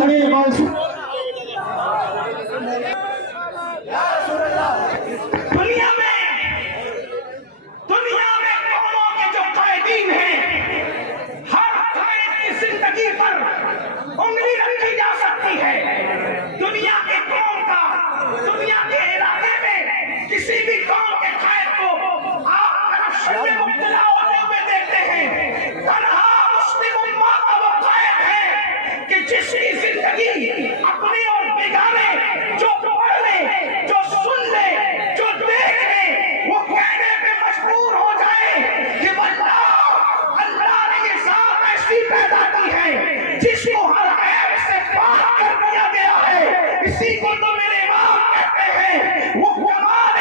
جشن موسم دنیا میں قوموں کے جو قائدین ہیں، ہر قائد کی زندگی پر انگلی رکھی جا سکتی ہے۔ دنیا کے قوم کا، دنیا کے علاقے میں کسی بھی قوم کے قائد کو آپ کرپشن میں مبتلا ہوتے ہوئے دیکھتے ہیں۔ تنہا مسلم امہ کا وہ قائد ہے کہ جس کی زندگی اپنے اور بیگانے جو پڑھ لے، جو سن لے، جو دیکھ لے، وہ کہنے پہ مجبور ہو جائے کہ اللہ نے یہ ذات ایسی پیدا کی ہے جس کو ہر عیب سے پاک کر دیا گیا ہے۔ اسی کو تو میرے امام کہتے ہیں وہ کمال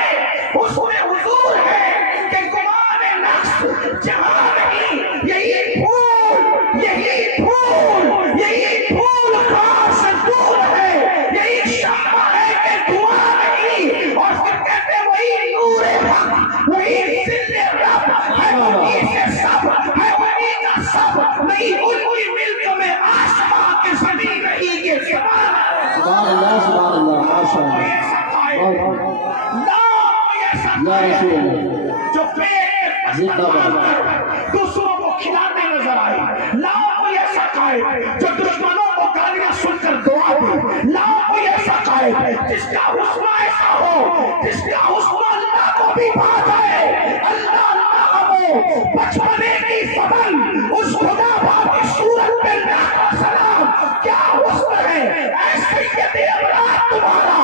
حسن حضور ہے کہ کمال نقص جہاں نہیں، یہی پھول، یہی پھول، یہی پھول خاص دور ہے، یہی شمع ہے کہ دعا نہیں۔ اور پھر کہتے ہیں وہی نور حق، وہی ذل رب ہے، وہی سے سب ہے، وہی کا سب نہیں، ان کی ملک میں آسمان کے زمین نہیں، یہ سبحان سبحان اللہ ماشاء اللہ یا رسول اللہ جو پیٹ زندہ باد دوسروں کو کھلاتے نظر آئے، لاؤ کوئی ایسا قائد جو دشمنوں کو گالیاں سن کر دعا دے، لاؤ کوئی ایسا قائد جس کا حسن ایسا ہو، جس کا حسن اللہ کو بھی پا جائے۔ اللہ کو بچپنے کی فضل اس خدا باپ کی صورت پہ لاکھ سلام، کیا حسن ہے اے سید ابرار تمہارا،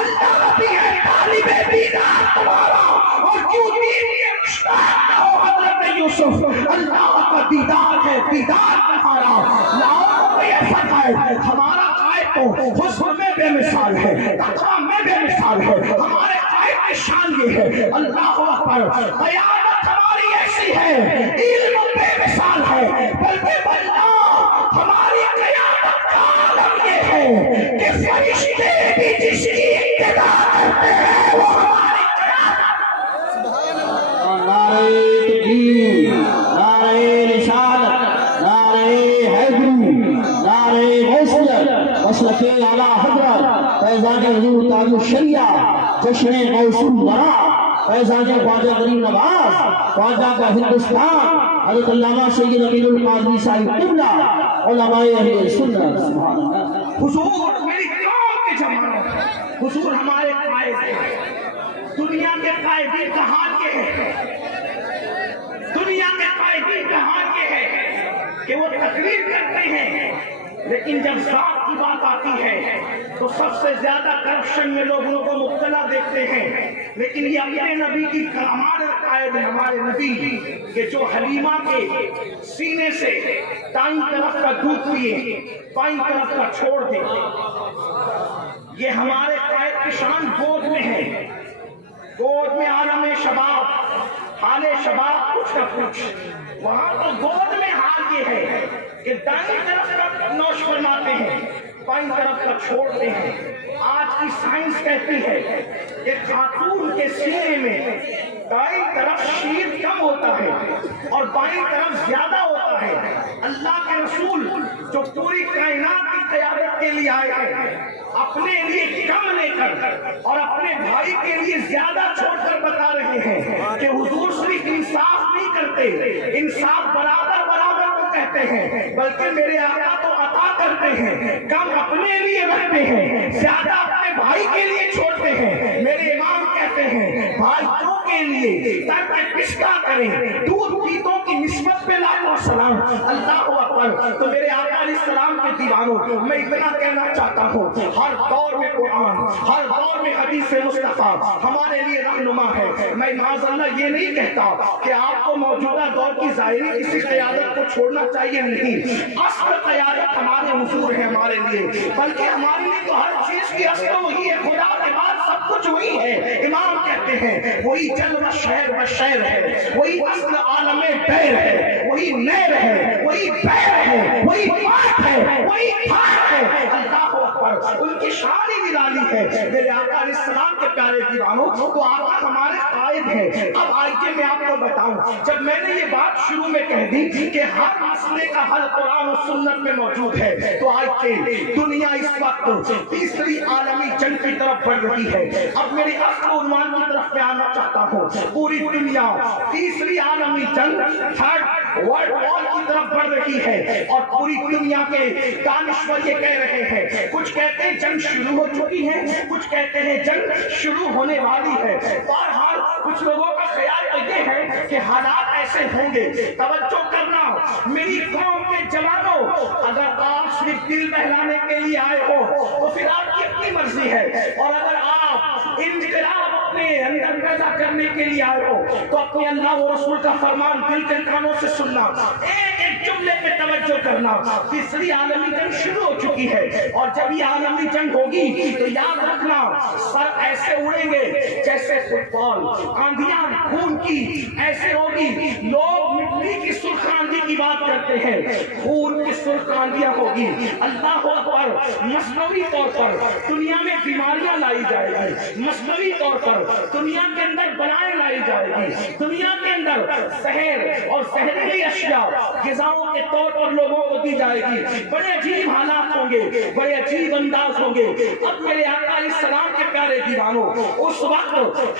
اللہ بھی ہے طالب دیدار تمہارا، اور کیوں دین کے مشتاق نہ ہو حضرت یوسف، اللہ کا دیدار ہے، دیدار تمہارا۔ لاؤ کوئی ایسا قائد، ہمارا قائد تو حسن میں بے مثال ہے، تقویٰ میں بے مثال ہے، ہمارے قائد کی شان یہ ہے، اللہ اکبر۔ قیادت ہماری ایسی ہے، علم بے مثال ہے، بلکہ اللہ ہماری قیادت کا عالم یہ ہے کہ فرشتے بھی جس کی اقتدا کرتے ہیں وہ ہماری نعرہ تکبیر، نعرہ رسالت، نعرہ حیدری، نعرہ غوثیت، مسلک اعلیٰ حضرت فیضان حضور تاج الشریعہ، جشن موسم برا، فیضان خواجہ غریب نواز، خواجہ کا ہندوستان، حضرت علامہ سید امین القادری صاحب قبلہ، علماء اہل سنت، سبحان اللہ۔ حضور میری قوم کے جماعت، حضور ہمارے قائد ہیں۔ دنیا کے قائدین کا حال یہ ہے، دنیا کے قائدین کا حال یہ ہے کہ وہ تقریر کرتے ہیں، لیکن جب ذات کی بات آتی ہے تو سب سے زیادہ کرپشن میں لوگ ان کو مبتلا دیکھتے ہیں۔ لیکن یہ اپنے نبی کی ہمارے قائد ہیں، ہمارے نبی کہ جو حلیمہ کے سینے سے دائیں طرف کا دودھ پیے، بائیں طرف کا چھوڑ دے، یہ ہمارے قائد کی شان گود میں ہے، گود میں عالم شباب، حال شباب کچھ نہ کچھ، وہاں تو گود میں حال یہ ہے کہ دائیں طرف کا نوش فرماتے ہیں، بائیں طرف کا چھوڑتے ہیں۔ آج کی سائنس کہتی ہے کہ خاتون کے سینے میں دائیں طرف شیر کم ہوتا ہے اور بائیں طرف زیادہ ہوتا ہے۔ اللہ کے رسول جو پوری کائنات کی قیادت کے لیے آئے ہیں، اپنے لیے کم لے کر اور اپنے بھائی کے لیے زیادہ چھوڑ کر بتا رہے ہیں کہ حضور صرف انصاف نہیں کرتے، انصاف برابر برابر کو کہتے ہیں، بلکہ میرے آقا تو عطا کرتے ہیں، کم اپنے لیے رکھتے ہیں، زیادہ اپنے بھائی کے لیے چھوڑتے ہیں۔ میرے امام کہتے ہیں بھائیوں کے لیے ترک پشکا کریں، دودھ پیتوں کی نسبت پہ لاکھوں سلام، اللہ اکبر۔ تو میرے آقا علیہ السلام کے دیوانوں، میں اتنا کہنا چاہتا ہوں، ہر دور میں قرآن، ہر دور میں حدیث مصطفیٰ ہمارے لیے رہنما ہے۔ میں معاذ اللہ یہ نہیں کہتا کہ آپ کو موجودہ دور کی ظاہری کسی قیادت کو چھوڑنا چاہیے، نہیں، اصل قیادت ہمارے حضور ہے ہمارے لیے، بلکہ ہمارے لیے تو ہر چیز کی اصل وہی ہے، خدا کے بعد سب کچھ وہی ہے۔ امام کہتے ہیں وہی جل و شہر و شہر ہے، وہی اصل عالم بیر ہے، وہی نیر ہے، وہی بیر ہے، وہی پاک ہے، وہی پاک ہے۔ اللہ اکبر۔ پر ان کی شان ہی نرالی ہے میرے آقا علیہ السلام کے پیارے دیوانوں تو آقا ہمارے قائد ہیں اب آئیے میں آپ کو بتاؤں جب میں نے یہ بات شروع میں کہہ دی کہ ہر مسئلے کا حل قرآن و سنت میں موجود ہے تو آئیے دنیا اس وقت تیسری عالمی جنگ کی طرف بڑھ رہی ہے اب میری اصل عنوان کی طرف میں آنا چاہتا ہوں پوری دنیا تیسری عالمی جنگ تھرڈ ورلڈ وار کی طرف بڑھ رہی ہے اور پوری دنیا کے دانشور یہ کہہ رہے ہیں کچھ کہتے ہیں جنگ شروع ہو چکی ہے کچھ کہتے ہیں جنگ شروع ہونے والی ہے بہرحال کچھ لوگوں کا خیال یہ ہے کہ حالات ایسے ہوں گے توجہ کرنا میری قوم کے جوانوں اگر آپ صرف دل بہلانے کے لیے آئے ہو تو پھر آپ کی اپنی مرضی ہے اور اگر آپ انقلاب اپنے اندر پیدا کرنے کے لیے آئے ہو تو اپنے اللہ و رسول کا فرمان دل کے کانوں سے سننا ایک ایک جملے پہ توجہ کرنا تیسری عالمی جنگ شروع ہو چکی ہے اور جب یہ عالمی جنگ ہوگی تو یاد رکھنا سر ایسے اڑیں گے جیسے فٹ بال آندھیاں خون کی ایسے ہوگی لوگ مٹی کی سرخ آندھی کی بات کرتے ہیں خون کی سرخ آندھیاں ہوگی اللہ اکبر مصنوعی طور پر دنیا میں بیماریاں لائی جائے گی مصنوعی طور پر دنیا کے اندر بلائیں لائی جائے گی دنیا کے اندر زہر اور زہریلی اشیاء غذاؤں کے طور پر لوگوں کو دی جائے گی بڑے عجیب حالات ہوں گے بڑے عجیب انداز ہوں گے اب میرے آقا علیہ السلام کے پیارے دیوانوں اس وقت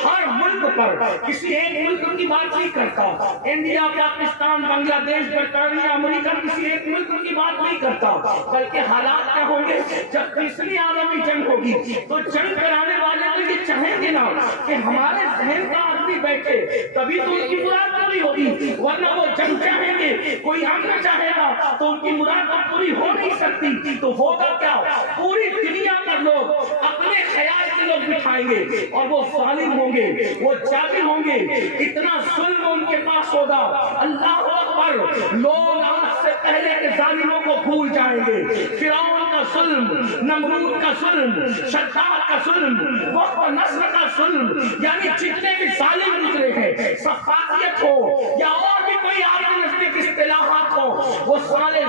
ہر ملک پر کسی ایک ملک کی بات نہیں کرتا انڈیا پاکستان بنگلہ دیش برطانیہ امریکہ کسی ایک ملک کی بات نہیں کرتا بلکہ حالات کیا ہوں گے جب تیسری عالمی جنگ ہوگی تو جنگ کرانے والے تو یہ چاہیں گے نا کہ ہمارے ذہن کا آدمی بیٹھے تبھی تو ان کی مراد پوری ہوگی ورنہ وہ جنگ چاہیں گے کوئی امن چاہے گا تو ان کی مراد پوری ہو نہیں سکتی تو ہوگا کیا پوری دنیا پر لوگ اپنے خیال کے لوگ بٹھائیں گے اور وہ ظالم ہوں گے وہ جابر ہوں گے اتنا ظلم ان کے پاس ہوگا اللہ اکبر لوگ آج سے پہلے کے ظالموں کو بھول جائیں گے فرعون کا ظلم نمرود کا ظلم شداد کا ظلم وقت و نسل کا ظلم یعنی جتنے بھی ظالم گزرے ہیں صفاقیت ہو یا اور بھی کوئی آپ کے نزدیک اصطلاحات ہو وہ سارے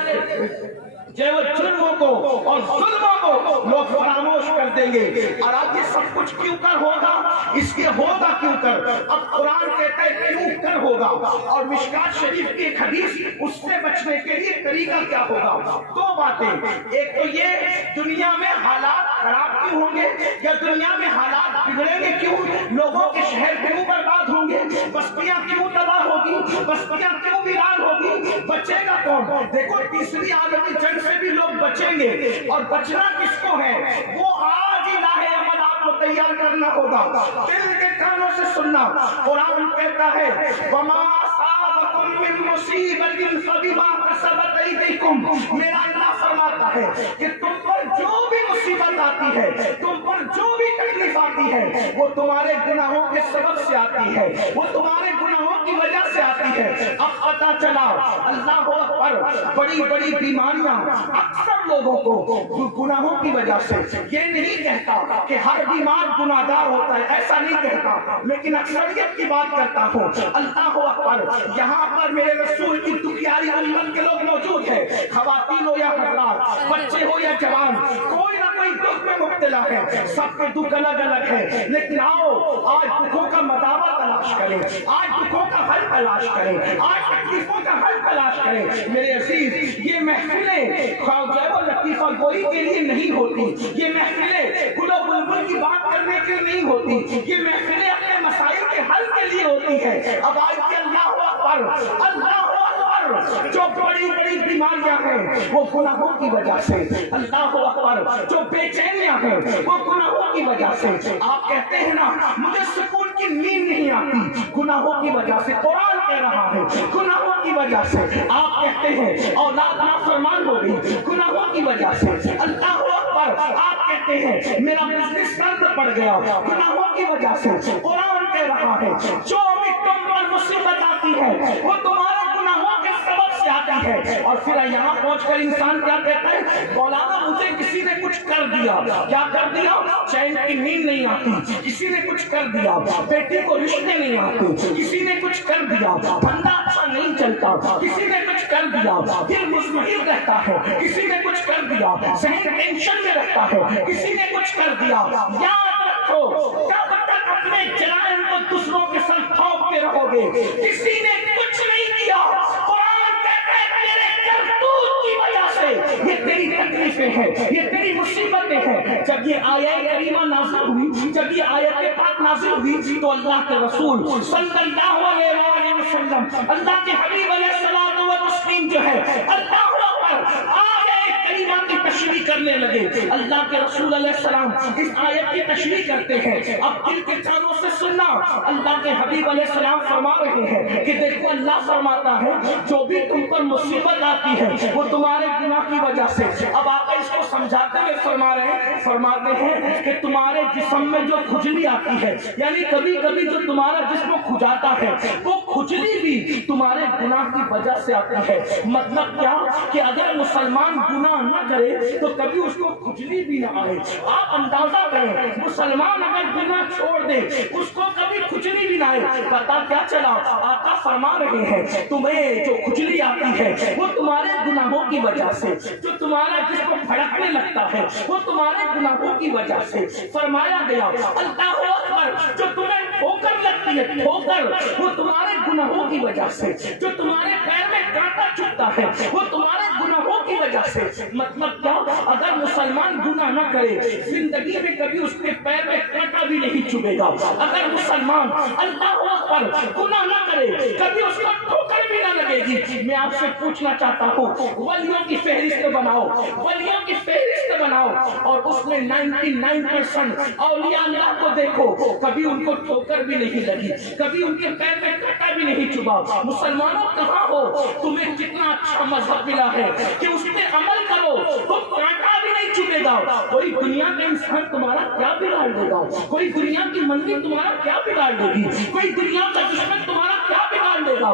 جو جرموں کو اور ظلموں کو لوگ فراموش کر دیں گے اور اب یہ سب کچھ کیوں کر ہوگا اس کے ہوگا کیوں کر اب قرآن کہتا ہے کیوں کر ہوگا اور مشکات شریف کی ایک حدیث اس سے بچنے کے لیے طریقہ کیا ہوگا دو باتیں ایک تو یہ دنیا میں حالات خراب کیوں ہوں گے یا دنیا میں حالات بگڑیں گے کیوں لوگوں کے شہر کیوں برباد ہوں گے بستیاں کیوں تباہ ہوگی بستیاں کیوں ویران ہوگی بچے گا کون دیکھو تیسری عالمی جنگ سے بھی لوگ بچیں گے اور بچنا کس کو ہے وہ آج ہی لاہے عمل آپ کو تیار کرنا ہوگا دل کے کانوں سے سننا قرآن کہتا ہے وما اصابکم من مصیبت فبما کسبت ایدیکم میرا اللہ فرماتا ہے کہ تم پر جو بھی مصیبت آتی ہے تم پر جو بھی تکلیف آتی ہے وہ تمہارے گناہوں کے سبب سے آتی ہے وہ تمہارے گناہوں کی وجہ سے آتی ہے اب پتہ چلا اللہ اکبر بڑی بڑی بیماریاں اکثر لوگوں کو گناہوں کی وجہ سے یہ نہیں کہتا کہ ہر بیمار گناہگار ہوتا ہے ایسا نہیں کہتا لیکن اکثریت کی بات کرتا ہوں اللہ اکبر یہاں پر میرے رسول کی دکھیاری امت کے لوگ موجود ہیں خواتین ہو یا حضرات بچے ہو یا جوان کوئی نہ کوئی دکھ میں مبتلا ہے سب کے دکھ الگ الگ ہے لیکن آؤ آج دکھوں کا مداوع تلاش کریں آج دکھوں کا حل تلاش کریں آج تکلیفوں کا حل تلاش کریں میرے عزیز یہ محفلیں خواجہ و لطیفہ گوئی کے لیے نہیں ہوتی یہ محفلیں گل و بلبل کی بات کرنے کے لیے نہیں ہوتی یہ محفلیں اپنے مسائل کے حل کے لیے ہوتی ہے اب آج کے اللہ اکبر جو بڑی بڑی بیماریاں ہیں وہ گناہوں کی وجہ سے اللہ اکبر جو بے چینیاں ہیں وہ گناہوں کی وجہ سے آپ کہتے ہیں نا مجھے سکون کی نیند نہیں آتی گناہوں کی وجہ سے قرآن کہہ رہا ہے گناہوں کی وجہ سے آپ کہتے ہیں اولاد نافرمان ہو گئی گناہوں کی وجہ سے اللہ اکبر آپ کہتے ہیں میرا بزنس سرد پڑ گیا گناہوں کی وجہ سے قرآن کہہ رہا ہے جو بھی تم پر مصیبت آتی ہے وہ تمہارے گناہوں کے سبب سے آتی آتی ہے اور پھر یہاں پہنچ کر انسان کیا کہتا ہے، مولانا مجھے کسی نے کچھ کر دیا. کیا کر دیا؟ چین کی نیند نہیں آتی، کسی نے کچھ کر دیا. بیٹی کو رشتے نہیں آتے، کسی نے کچھ کر دیا. بندہ اچھا نہیں چلتا، کسی نے کچھ کر دیا. دل مطمئن رہتا ہے، کسی نے کچھ کر دیا. ذہن ٹینشن میں رہتا ہے، کسی نے کچھ کر دیا. یاد رکھو جب تک اپنے جرائم کو دوسروں کے ساتھ تھوپتے رہو گے کسی نے کچھ نہیں کیا. قرآن کہتا ہے تیرے کرتوت کی وجہ سے یہ تیری تکلیفیں ہیں، یہ تیری مصیبتیں ہیں. جب یہ آیت کریمہ نازل ہوئی، جب یہ آیت پاک نازل ہوئی تو اللہ کے رسول صلی اللہ علیہ وسلم، اللہ کے حبیب علیہ الصلوۃ والتسلیم جو ہے اللہ اکبر آیت کریمہ کی تشریح کرنے لگے. اللہ کے رسول علیہ السلام اس آیت کی تشریح کرتے ہیں. اب دل کے کانوں سے سننا، اللہ کے حبیب علیہ السلام فرما رہے ہیں کہ دیکھو اللہ فرماتا ہے جو بھی تم پر مصیبت آتی ہے وہ تمہارے گناہ کی وجہ سے. اب آقا اس کو سمجھاتے ہوئے فرماتے ہیں کہ تمہارے جسم میں جو کھجلی آتی ہے، یعنی کبھی کبھی جو تمہارا جسم کھجاتا ہے وہ کھجلی بھی تمہارے گناہ کی وجہ سے آتی ہے. مطلب کیا کہ اگر مسلمان گناہ نہ کرے تو کبھی اس کو کھجلی بھی نہ آئے. آپ اندازہ کریں مسلمان اگر گناہ چھوڑ دے اس کو کبھی کھجلی بھی نہ آئے. پتا کیا چلا؟ آقا فرما رہے ہیں تمہیں جو کھجلی آتی ہے وہ تمہارے گناہوں کی وجہ سے، جو تمہارا جسم بھڑکنے لگتا ہے وہ تمہارے گناہوں کی وجہ سے. فرمایا گیا اللہ اکبر جو تمہیں ٹھوکر لگتی ہے، ٹھوکر وہ تمہارے گناہوں کی وجہ سے. جو تمہارے پیر میں کانٹا چبھتا ہے وہ تمہارے گناہوں کی وجہ سے. مطلب کیا؟ اگر مسلمان گناہ نہ کرے زندگی میں کبھی اس کے پیر میں کانٹا بھی نہیں چبھے گا. اگر مسلمان اللہ اکبر گناہ نہ کرے کبھی اس کو ٹھوکر بھی نہ لگے گی. میں آپ سے پوچھنا چاہتا ہوں ولیوں کی فہرست بناؤ، ولیوں کی فہرست بناؤ اور اس میں 99% اولیاء اللہ کو دیکھو کبھی ان کو ٹھوکر بھی نہیں لگی، کبھی ان کے پیر میں کانٹا بھی نہیں چبھا. مسلمانوں کہاں ہو؟ تمہیں کتنا اچھا مذہب ملا ہے کہ اس پہ عمل کرو تو کانٹا بھی نہیں چبھے گا. کوئی دنیا کا انسان تمہارا کیا بگاڑ دے گا؟ کوئی دنیا کی منزل تمہارا کیا بگاڑ دے گی؟ کوئی دنیا کا دشمن تمہارا کیا بگاڑ دے گا؟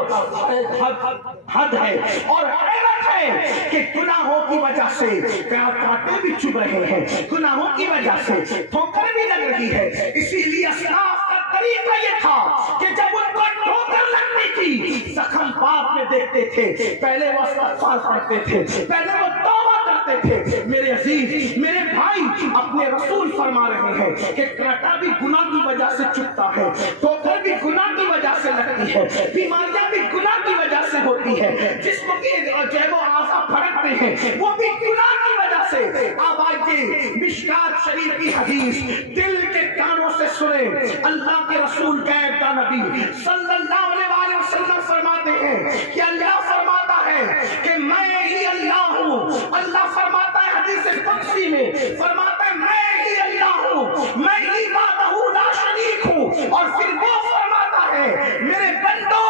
حد ہے اور حیرت ہے کہ گناہوں کی وجہ سے کانٹے بھی چبھ رہے ہیں، گناہوں کی وجہ سے ٹھوکر بھی لگ رہی ہے. اسی لیے اسلاف کا طریقہ یہ تھا کہ جب ان کو ٹھوکر لگتی تھی زخم پاک میں دیکھتے تھے، پہلے وہ استغفار پڑھتے تھے، پہلے وہ توبہ کرتے تھے. میرے عزیز میرے بھائی اپنے رسول فرما رہے ہیں کہ کانٹا بھی گناہ کی وجہ سے چبھتا ہے، ٹھوکر بھی گناہ کی وجہ سے لگتی ہے، بیماریاں بھی گناہ کی وجہ سے ہوتی ہے، جسم کے جو ہے وہ اعضاء پھڑکتے ہیں وہ بھی گناہ کی وجہ سے. اب آئیے مشکات شریف کی حدیث دل کے کانوں سے سنیں. اللہ کے رسول غیب کا نبی صلی اللہ علیہ وسلم فرماتے ہیں کہ اللہ فرماتا ہے کہ میں ہی اللہ ہوں. اللہ فرماتا ہے حدیث قدسی میں، فرماتا ہے میں ہی اللہ ہوں، میں ہی وحدہ لا شریک ہوں. اور پھر وہ فرماتا ہے میرے بندو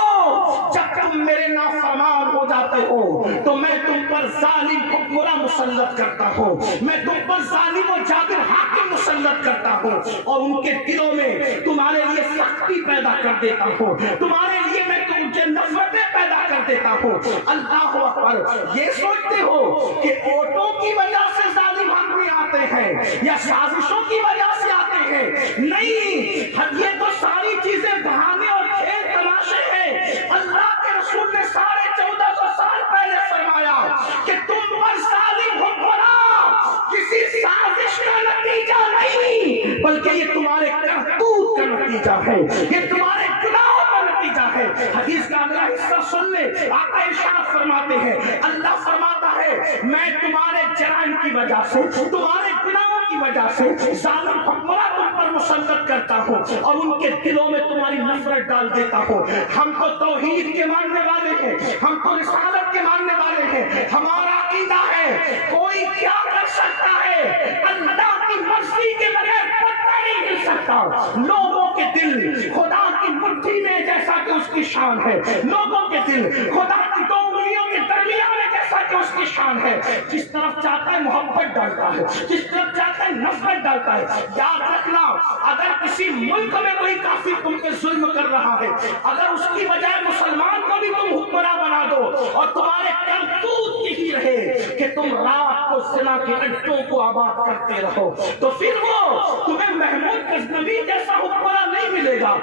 جب تم میرے نافرمان ہو جاتے ہو تو میں تم پر ظالم حکمراں مسلط کرتا ہوں، میں تم پر ظالم و جابر حاکم مسلط کرتا ہوں اور ان کے دلوں میں تمہارے لیے سختی پیدا کر دیتا ہوں، تمہارے لیے میں تمہیں نفرتیں پیدا کر دیتا ہوں. اللہ اکبر. یہ سوچتے ہو کہ ووٹوں کی وجہ سے ظالم حاکم آتے ہیں یا سازشوں کی وجہ سے آتے ہیں؟ نہیں، یہ تو ساری چیزیں بہانے اور کھیل تماشے ہیں. اللہ کے رسول نے 1450 سال پہلے فرمایا کہ تم پر ظالم حکمراں کسی سازش کا نتیجہ نہیں بلکہ یہ تمہارے کرتوت کا نتیجہ ہے، یہ تمہارے گناہوں کا نتیجہ ہے. حدیث کا اگلا حصہ سن لے. آقا ارشاد فرماتے ہیں اللہ فرماتا ہے میں تمہارے جرائم کی وجہ سے، تمہارے گناہوں کی وجہ سے ظالم حکمراں تم پر مسلط کرتا ہوں اور ان کے دلوں میں تمہاری نفرت ڈال دیتا ہوں. ہم تو توحید کے ماننے والے ہیں، ہم تو رسالت کے ماننے والے ہیں. ہمارا عقیدہ ہے کوئی کیا کر سکتا ہے اللہ کی مرضی کے بغیر پتہ نہیں ہل سکتا. لوگوں کے دل خدا کی مٹھی میں جیسا کہ اس کی شان ہے، لوگوں کے دل خدا کی دو انگلیوں کے درمیان میں جیسا کہ اس کی شان ہے. جس طرف چاہتا ہے محبت ڈالتا ہے، جس طرف چاہتا ہے نفرت ڈالتا ہے. یاد رکھنا اگر کسی ملک میں کوئی کافر تم پہ ظلم کر رہا ہے، اگر اس کی بجائے مسلمان کو بھی تم حکمراں بنا دو اور تمہارے کرتوت یہی رہے کہ تم رات کو زنا کے اڈوں کو آباد کرتے رہو، تو پھر وہ تمہیں محمود غزنوی جیسا حکمراں نہیں ملے گا۔